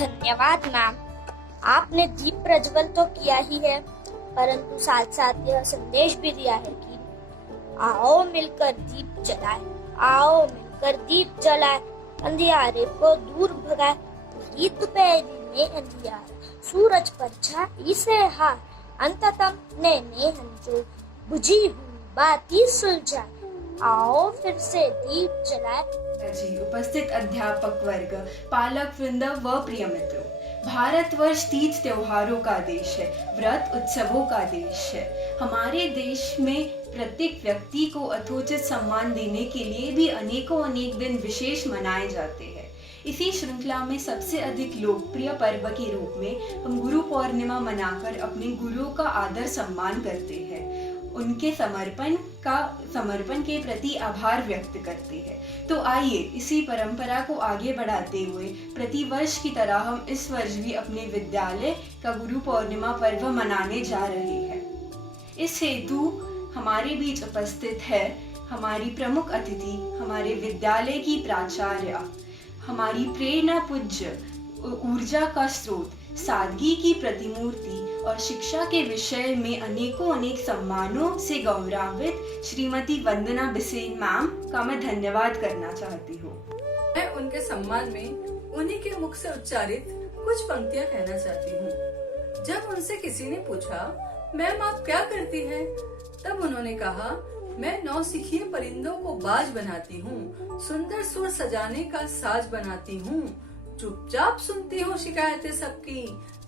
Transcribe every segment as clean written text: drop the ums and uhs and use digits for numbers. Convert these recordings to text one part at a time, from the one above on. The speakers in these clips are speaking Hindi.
धन्यवाद मैम। आपने दीप प्रज्वल तो किया ही है, परंतु साथ साथ यह संदेश भी दिया है कि आओ मिलकर दीप जलाए, आओ मिलकर दीप जलाए, अंधियारे को दूर भगाए, गीत पैरी में अंधियार, सूरज पर छाई से हार, अंततम ने जो बुझी हुई बाती सुलझाए, आओ फिर से दीप जलाए। जी उपस्थित अध्यापक वर्ग, पालक वृंद व प्रिय मित्रों, भारतवर्ष तीज त्योहारों का देश है, व्रत उत्सवों का देश है। हमारे देश में प्रत्येक व्यक्ति को यथोचित सम्मान देने के लिए भी अनेक दिन विशेष मनाए जाते हैं। इसी श्रृंखला में सबसे अधिक लोकप्रिय पर्व के रूप में हम गुरु पूर्णिमा मनाकर अपने गुरुओं का आदर सम्मान करते हैं, उनके समर्पण के प्रति आभार व्यक्त करते हैं। तो आइए इसी परंपरा को आगे बढ़ाते हुए प्रतिवर्ष की तरह हम इस वर्ष भी अपने विद्यालय का गुरु पूर्णिमा पर्व मनाने जा रहे हैं। इस हेतु हमारे बीच उपस्थित है हमारी प्रमुख अतिथि, हमारे विद्यालय की प्राचार्य, हमारी प्रेरणा पूज्य, ऊर्जा का स्रोत, सादगी की प्रतिमूर्ति और शिक्षा के विषय में अनेक सम्मानों से गौरवित श्रीमती वंदना बिसेन मैम का मैं धन्यवाद करना चाहती हूँ। मैं उनके सम्मान में उन्हीं के मुख से उच्चारित कुछ पंक्तियाँ कहना चाहती हूँ। जब उनसे किसी ने पूछा, मैम आप क्या करती हैं? तब उन्होंने कहा, मैं नौसिखिए परिंदों को बाज बनाती हूँ, सुंदर सुर सजाने का साज बनाती हूँ, चुपचाप सुनती हूँ शिकायतें सबकी,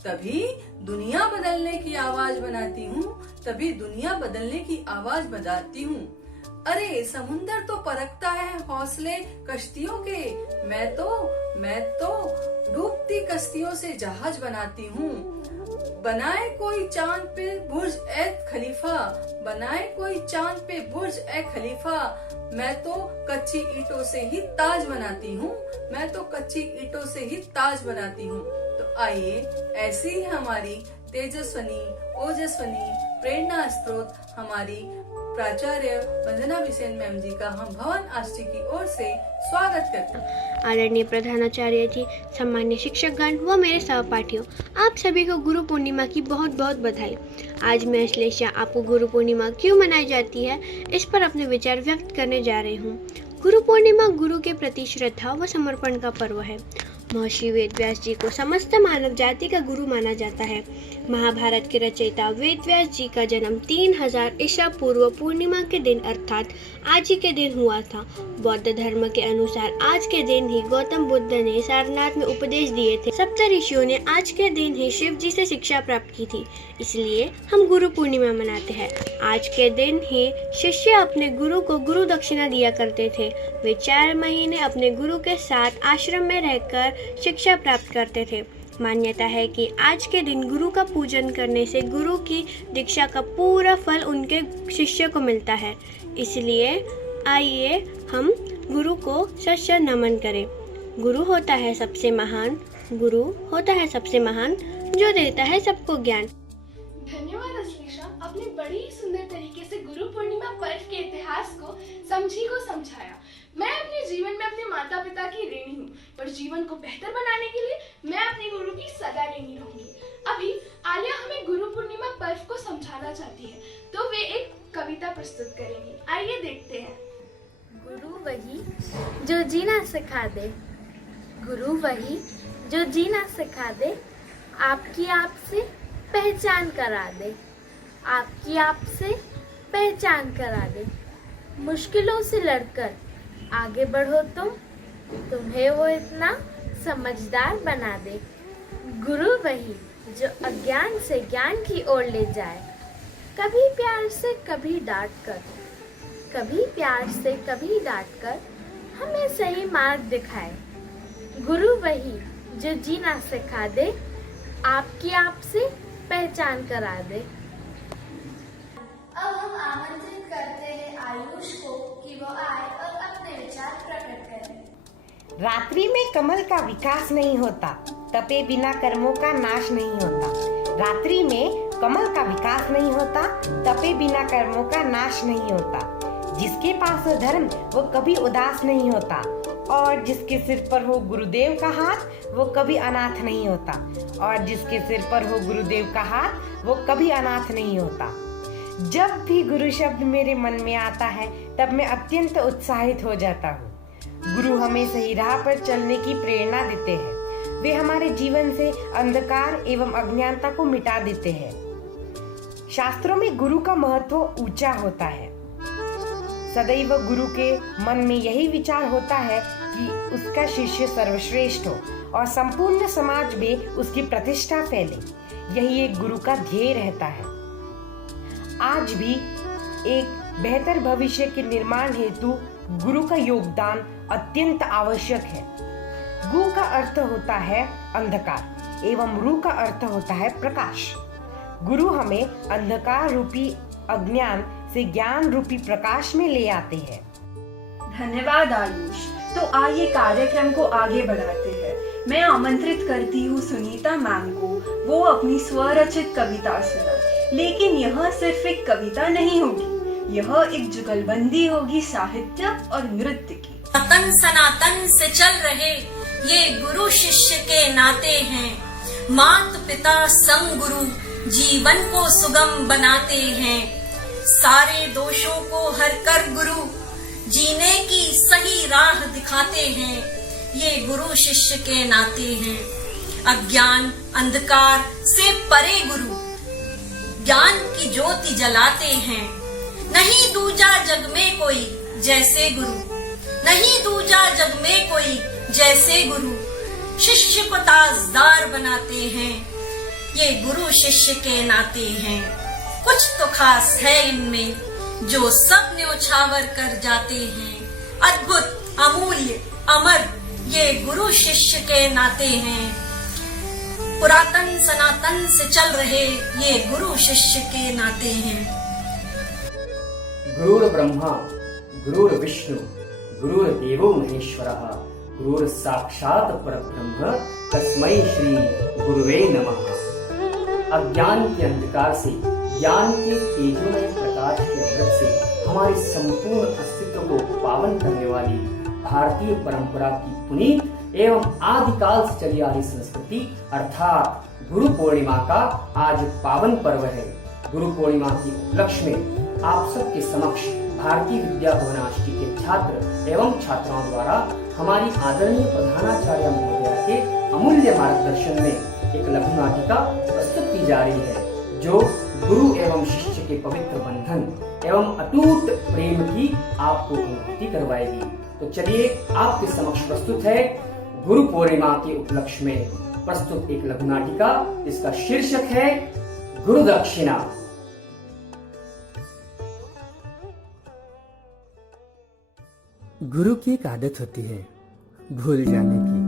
तभी दुनिया बदलने की आवाज बनाती हूँ, तभी दुनिया बदलने की आवाज बनाती हूँ। अरे समुंदर तो परखता है हौसले कश्तियों के, मैं तो डूबती कश्तियों से जहाज बनाती हूँ। बनाए कोई चांद पे बुर्ज ए खलीफा, बनाए कोई चांद पे बुर्ज ए खलीफा, मैं तो कच्ची ईंटों से ही ताज बनाती हूँ, मैं तो कच्ची ईंटों से ही ताज बनाती हूँ। तो आइए ऐसी ही हमारी तेजस्वनी, ओजस्वनी, प्रेरणा स्रोत हमारी प्राचार्य वंदना बिसेन मैम जी का हम भवन आश्रय की ओर से स्वागत करते हैं। आदरणीय प्रधानाचार्य जी, सम्मान्य शिक्षकगण व मेरे सहपाठियों, आप सभी को गुरु पूर्णिमा की बहुत बहुत बधाई। आज मैं अश्लेषा आपको गुरु पूर्णिमा क्यों मनाई जाती है इस पर अपने विचार व्यक्त करने जा रही हूँ। गुरु पूर्णिमा गुरु के प्रति श्रद्धा व समर्पण का पर्व है। महर्षि वेदव्यास जी को समस्त मानव जाति का गुरु माना जाता है। महाभारत के रचयिता वेदव्यास जी का जन्म 3000 ईसा पूर्व पूर्णिमा के दिन अर्थात आज ही के दिन हुआ था। बौद्ध धर्म के अनुसार आज के दिन ही गौतम बुद्ध ने सारनाथ में उपदेश दिए थे। सप्त ऋषियों ने आज के दिन ही शिव जी से शिक्षा प्राप्त की थी, इसलिए हम गुरु पूर्णिमा मनाते हैं। आज के दिन ही शिष्य अपने गुरु को गुरु दक्षिणा दिया करते थे। वे 4 महीने अपने गुरु के साथ आश्रम में रहकर शिक्षा प्राप्त करते थे। मान्यता है कि आज के दिन गुरु का पूजन करने से गुरु की दीक्षा का पूरा फल उनके शिष्य को मिलता है। इसलिए आइए हम गुरु को सच नमन करें। गुरु होता है सबसे महान, गुरु होता है सबसे महान जो देता है सबको ज्ञान। धन्यवाद अश्लेषा, आपने बड़ी ही सुंदर तरीके से गुरु पूर्णिमा पर्व के इतिहास को समझाया। मैं अपने जीवन में अपने माता पिता की ऋणी हूँ, पर जीवन को बेहतर बनाने के लिए मैं अपने गुरु की सदा ऋणी रहूंगी। अभी आलिया हमें गुरु पूर्णिमा पर्व को समझाना चाहती है, तो वे एक कविता प्रस्तुत करेंगी। आइए देखते हैं। गुरु वही जो जीना सिखा दे, गुरु वही जो जीना सिखा दे, आपकी आपसे पहचान करा दे, आपकी आपसे पहचान करा दे। मुश्किलों से लड़कर आगे बढ़ो तुम्हें वो इतना समझदार बना दे। गुरु वही जो अज्ञान से ज्ञान की ओर ले जाए, कभी प्यार से कभी डांट कर, कभी प्यार से कभी डांट कर हमें सही मार्ग दिखाए। गुरु वही जो जीना सिखा दे, आपकी आपसे पहचान करा दे। अब हम आमंत्रित करते हैं आयुष को कि वो आए और अपने विचार प्रकट करें। रात्रि में कमल का विकास नहीं होता, तपे बिना कर्मों का नाश नहीं होता। रात्रि में कमल का विकास नहीं होता, तपे बिना कर्मों का नाश नहीं होता। जिसके पास हो धर्म वो कभी उदास नहीं होता, और जिसके सिर पर हो गुरुदेव का हाथ वो कभी अनाथ नहीं होता। और जिसके सिर पर हो गुरुदेव का हाथ वो कभी अनाथ नहीं होता। जब भी गुरु शब्द मेरे मन में आता है तब मैं अत्यंत उत्साहित हो जाता हूँ। गुरु हमें सही राह पर चलने की प्रेरणा देते हैं। वे हमारे जीवन से अंधकार एवं अज्ञानता को मिटा देते हैं। शास्त्रों में गुरु का महत्व ऊंचा होता है। सदैव गुरु के मन में यही विचार होता है कि उसका शिष्य सर्वश्रेष्ठ हो और संपूर्ण समाज में उसकी प्रतिष्ठा फैले। यही एक गुरु का ध्येय रहता है। आज भी एक बेहतर भविष्य के निर्माण हेतु गुरु का योगदान अत्यंत आवश्यक है। गु का अर्थ होता है अंधकार एवं रु का अर्थ होता है प्रकाश। गुरु हमें अंधकार रूपी अज्ञान से ज्ञान रूपी प्रकाश में ले आते हैं। धन्यवाद आयुष। तो आइए कार्यक्रम को आगे बढ़ाते हैं। मैं आमंत्रित करती हूँ सुनीता मैम को, वो अपनी स्वरचित कविता सुनाए। लेकिन यह सिर्फ एक कविता नहीं होगी, यह एक जुगलबंदी होगी साहित्य और नृत्य की। सनातन सनातन से चल रहे ये गुरु शिष्य के नाते हैं। मात पिता संग गुरु जीवन को सुगम बनाते हैं। सारे दोषों को हर कर गुरु जीने की सही राह दिखाते हैं। ये गुरु शिष्य के नाते हैं। अज्ञान अंधकार से परे गुरु ज्ञान की ज्योति जलाते हैं। नहीं दूजा जग में कोई जैसे गुरु, नहीं दूजा जग में कोई जैसे गुरु। शिष्य को ताजदार बनाते हैं। ये गुरु शिष्य के नाते हैं। कुछ तो खास है इनमें जो सब न्योछावर कर जाते हैं। अद्भुत अमूल्य अमर ये गुरु शिष्य के नाते हैं। पुरातन सनातन से चल रहे ये गुरु शिष्य के नाते हैं। गुरुर् ब्रह्मा गुरुर्विष्णु गुरुर्देवो महेश्वरः गुरुर् साक्षात् परब्रह्म तस्मै श्री गुरुवे नमः। अज्ञान के अंधकार से ज्ञान के तेजोमय प्रकाश के अमृत से हमारे संपूर्ण अस्तित्व को पावन करने वाली भारतीय परंपरा की पुनीत एवं आदिकाल से चली आ रही संस्कृति अर्थात गुरु पूर्णिमा का आज पावन पर्व है। गुरु पूर्णिमा की उपलक्ष्य में आप सबके समक्ष भारतीय विद्या भवन आष्टी के छात्र एवं छात्राओं द्वारा हमारी आदरणीय प्रधानाचार्य महोदया के अमूल्य मार्गदर्शन में एक लघु नाटिका प्रस्तुत की जा रही है जो गुरु एवं शिष्य के पवित्र बंधन एवं अटूट प्रेम की आपको अनुभूति करवाएगी। तो चलिए आपके समक्ष प्रस्तुत है गुरु पूर्णिमा के उपलक्ष्य में प्रस्तुत एक लघु नाटिका जिसका शीर्षक है गुरु दक्षिणा। गुरु की एक आदत होती है भूल जाने की।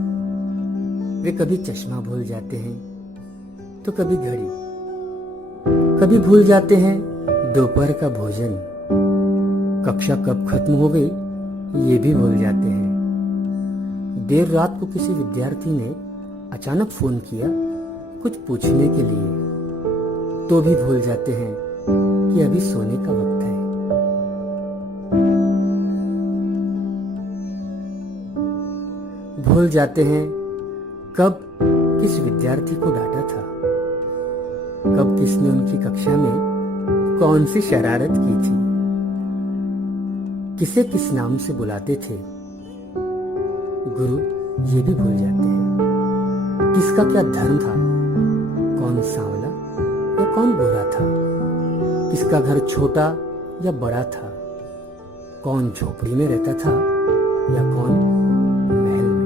वे कभी चश्मा भूल जाते हैं तो कभी घड़ी, कभी भूल जाते हैं दोपहर का भोजन, कक्षा कब खत्म हो गई ये भी भूल जाते हैं। देर रात को किसी विद्यार्थी ने अचानक फोन किया कुछ पूछने के लिए तो भी भूल जाते हैं कि अभी सोने का वक्त है। भूल जाते हैं कब किस विद्यार्थी को डांटा था, कब किसने उनकी कक्षा में कौन सी शरारत की थी, किसे किस नाम से बुलाते थे। गुरु ये भी भूल जाते हैं किसका क्या धर्म था, कौन सांवला या कौन गोरा था, किसका घर छोटा या बड़ा था, कौन झोपड़ी में रहता था या कौन महल में।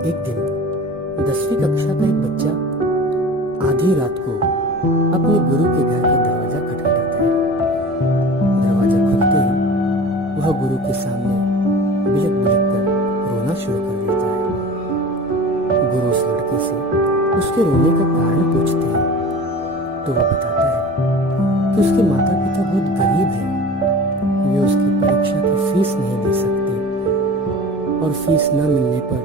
एक दिन 10वीं कक्षा का एक बच्चा आधी रात को अपने गुरु के घर का दरवाजा खटखटाता है। दरवाजा खुलते ही वह गुरु के सामने बिलक बिलक कर रोना शुरू कर देता है। गुरु उस लड़के से उसके रोने का कारण पूछते हैं तो वह बताता है कि उसके माता पिता बहुत गरीब हैं, वे उसकी परीक्षा की फीस नहीं दे सकते और फीस न मिलने पर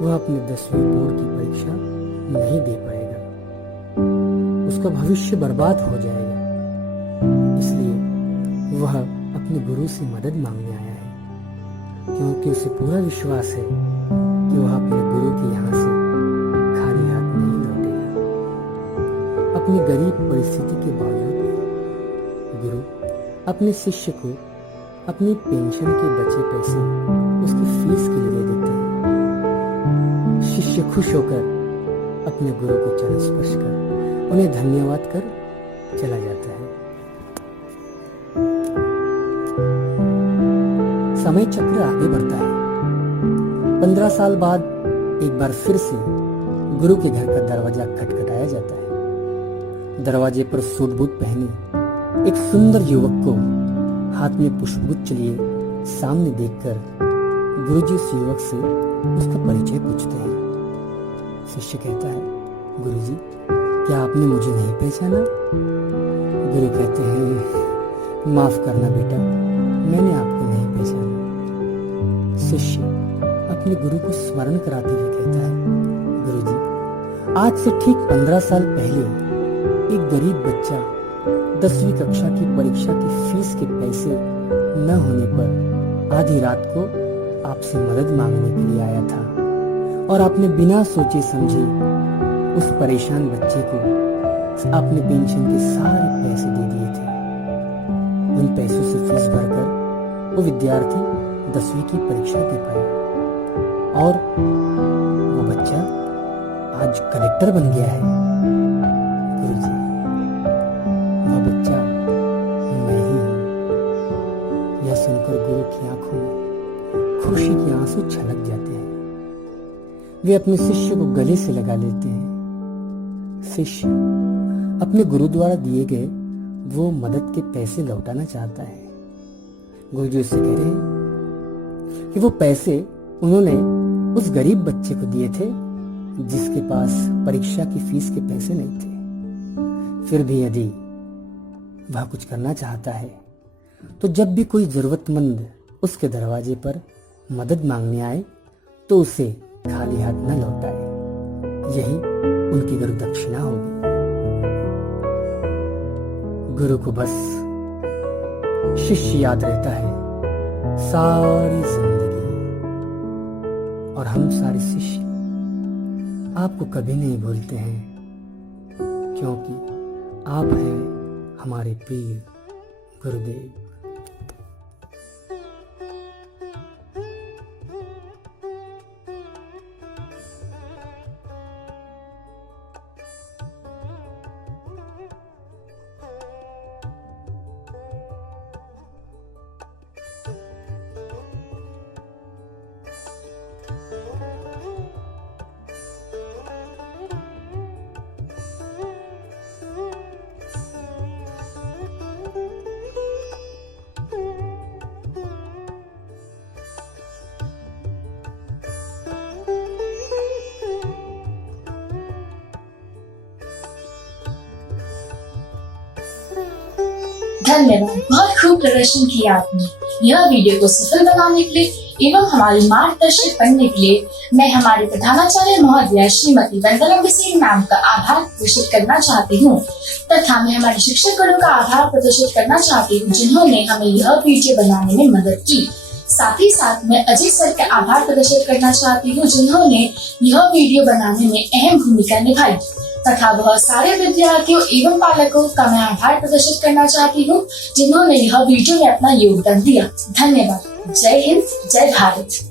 वह अपने 10वीं बोर्ड की परीक्षा नहीं दे पाएगा, उसका भविष्य बर्बाद हो जाएगा। इसलिए वह अपने गुरु से मदद मांगने आया है क्योंकि उसे पूरा विश्वास है कि वह अपने गुरु के यहाँ से खाली हाथ नहीं लौटेगा। अपनी गरीब परिस्थिति के बावजूद गुरु अपने शिष्य को अपनी पेंशन के बचे पैसे उसकी फीस के लिए दे देते हैं। शिष्य खुश होकर अपने गुरु को चरण स्पर्श कर उन्हें धन्यवाद कर चला जाता है। समय चक्र आगे बढ़ता है। 15 साल बाद एक बार फिर से गुरु के घर का दरवाजा खटखटाया जाता है। दरवाजे पर सूट बूट पहने एक सुंदर युवक को हाथ में पुष्पगुच्छ लिए सामने देखकर गुरुजी उस युवक से उसका परिचय पूछते हैं। शिष्य कहता है, गुरुजी क्या आपने मुझे नहीं पहचाना? गुरु कहते हैं, माफ करना बेटा, मैंने आपको नहीं पहचाना। शिष्य अपने गुरु को स्मरण कराते हुए कहता है, गुरुजी आज से ठीक 15 साल पहले एक गरीब बच्चा 10वीं कक्षा की परीक्षा की फीस के पैसे न होने पर आधी रात को आपसे मदद मांगने के लिए आया था और आपने बिना सोचे समझे उस परेशान बच्चे को अपने पेंशन के सारे पैसे दे दिए थे। उन पैसों से फीस भरकर वो विद्यार्थी 10वीं की परीक्षा दे पाया और वो बच्चा आज कलेक्टर बन गया है। गुरुजी वह बच्चा मैं ही हूँ। यह सुनकर गुरु की आंखों में खुशी के आंसू छलक जाते हैं। वे अपने शिष्य को गले से लगा लेते हैं। शिष्य अपने गुरु द्वारा दिए गए वो मदद के पैसे लौटाना चाहता है। गुरुजी उससे कह रहे हैं कि वो पैसे उन्होंने उस गरीब बच्चे को दिए थे जिसके पास परीक्षा की फीस के पैसे नहीं थे। फिर भी यदि वह कुछ करना चाहता है तो जब भी कोई जरूरतमंद उसके दरवाजे पर मदद मांगने आए तो उसे खाली हाथ न लौटाए। यही उनकी गुरु दक्षिणा होगी। गुरु को बस शिष्य याद रहता है सारी जिंदगी, और हम सारे शिष्य आपको कभी नहीं भूलते हैं, क्योंकि आप हैं हमारे प्रिय गुरुदेव। धन्यवाद, बहुत खूब प्रदर्शन किया आपने। यह वीडियो को सफल बनाने के लिए एवं हमारी मार्गदर्शक बनने के लिए मैं हमारे प्रधानाचार्य महोदया श्रीमती वंदना बिसेन मैम का आभार प्रदर्शित करना चाहती हूँ, तथा मैं हमारे शिक्षकगणों का आभार प्रदर्शित करना चाहती हूँ जिन्होंने हमें यह वीडियो बनाने में मदद की। साथ ही साथ मैं अजय सर का आभार प्रदर्शित करना चाहती हूँ जिन्होंने यह वीडियो बनाने में अहम भूमिका निभाई, तथा वह सारे विद्यार्थियों एवं पालकों का मैं आभार प्रदर्शित करना चाहती हूँ जिन्होंने यह वीडियो में अपना योगदान दिया। धन्यवाद। जय हिंद, जय भारत।